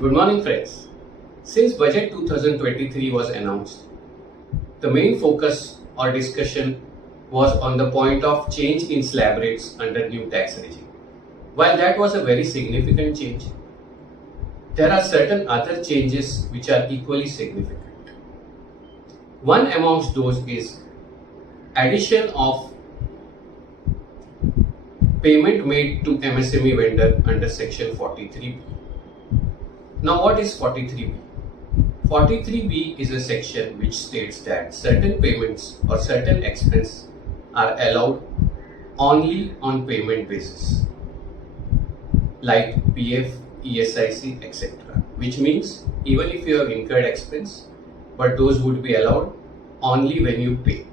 Good morning, friends. Since Budget 2023 was announced, the main focus or discussion was on the point of change in slab rates under new tax regime. While that was a very significant change, there are certain other changes which are equally significant. One amongst those is addition of payment made to MSME vendor under section 43B. Now what is 43B? 43B is a section which states that certain payments or certain expenses are allowed only on payment basis, like PF, ESIC, etc. Which means even if you have incurred expense, but those would be allowed only when you pay.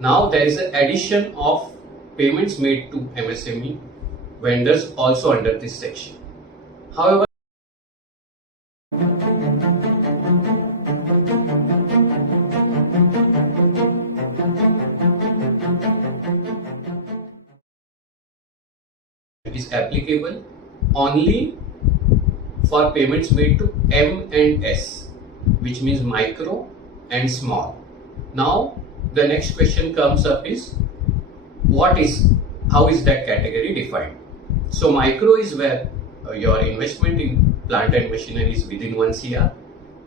Now there is an addition of payments made to MSME vendors also under this section. However, it is applicable only for payments made to M and S, which means micro and small. Now the next question comes up is, how is that category defined? So micro is where your investment in plant and machinery is within 1 CR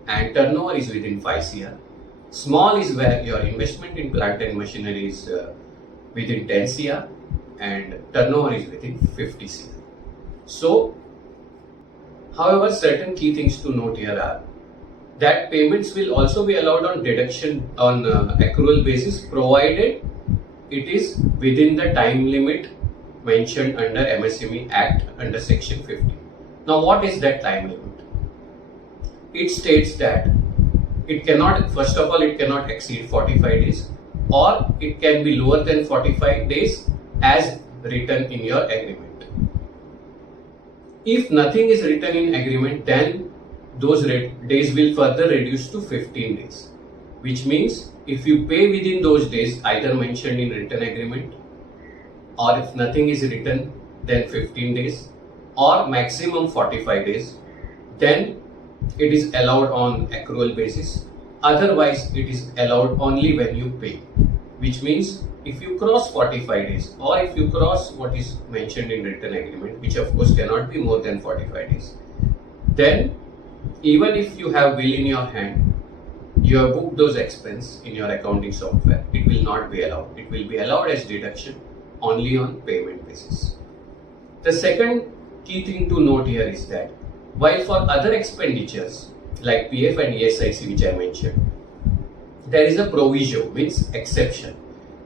and turnover is within 5 CR. Small is where your investment in plant and machinery is within 10 CR and turnover is within 50 CR. So, however, certain key things to note here are that payments will also be allowed on deduction on accrual basis, provided it is within the time limit mentioned under MSME Act under section 50. Now what is that time limit? It states that it cannot, first of all, it cannot exceed 45 days, or it can be lower than 45 days as written in your agreement. If nothing is written in agreement, then those days will further reduce to 15 days, which means if you pay within those days either mentioned in written agreement, or if nothing is written, then 15 days or maximum 45 days, then it is allowed on accrual basis. Otherwise, it is allowed only when you pay, which means if you cross 45 days or if you cross what is mentioned in written agreement, which of course cannot be more than 45 days, then even if you have bill in your hand, you have booked those expenses in your accounting software, it will not be allowed. It will be allowed as deduction only on payment basis. The second key thing to note here is that while for other expenditures like PF and ESIC, which I mentioned, there is a proviso, means exception,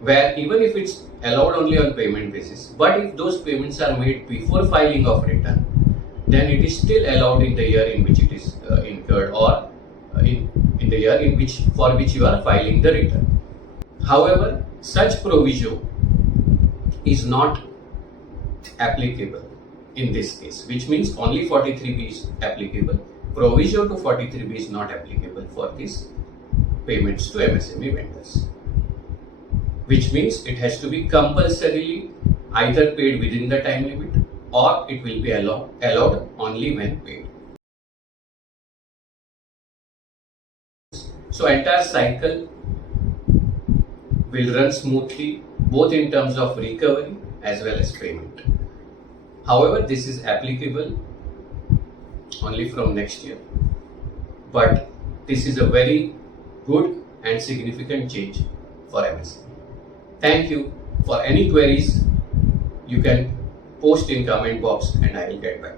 where even if it's allowed only on payment basis, but if those payments are made before filing of return, then it is still allowed in the year in which it is incurred, or in the year in which for which you are filing the return. However, such proviso is not applicable in this case, which means only 43B is applicable. Proviso to 43B is not applicable for these payments to MSME vendors, which means it has to be compulsorily either paid within the time limit or it will be allowed only when paid. So entire cycle will run smoothly both in terms of recovery as well as payment. However, this is applicable only from next year, but this is a very good and significant change for MSME. Thank you. For any queries, you can post in comment box and I will get back.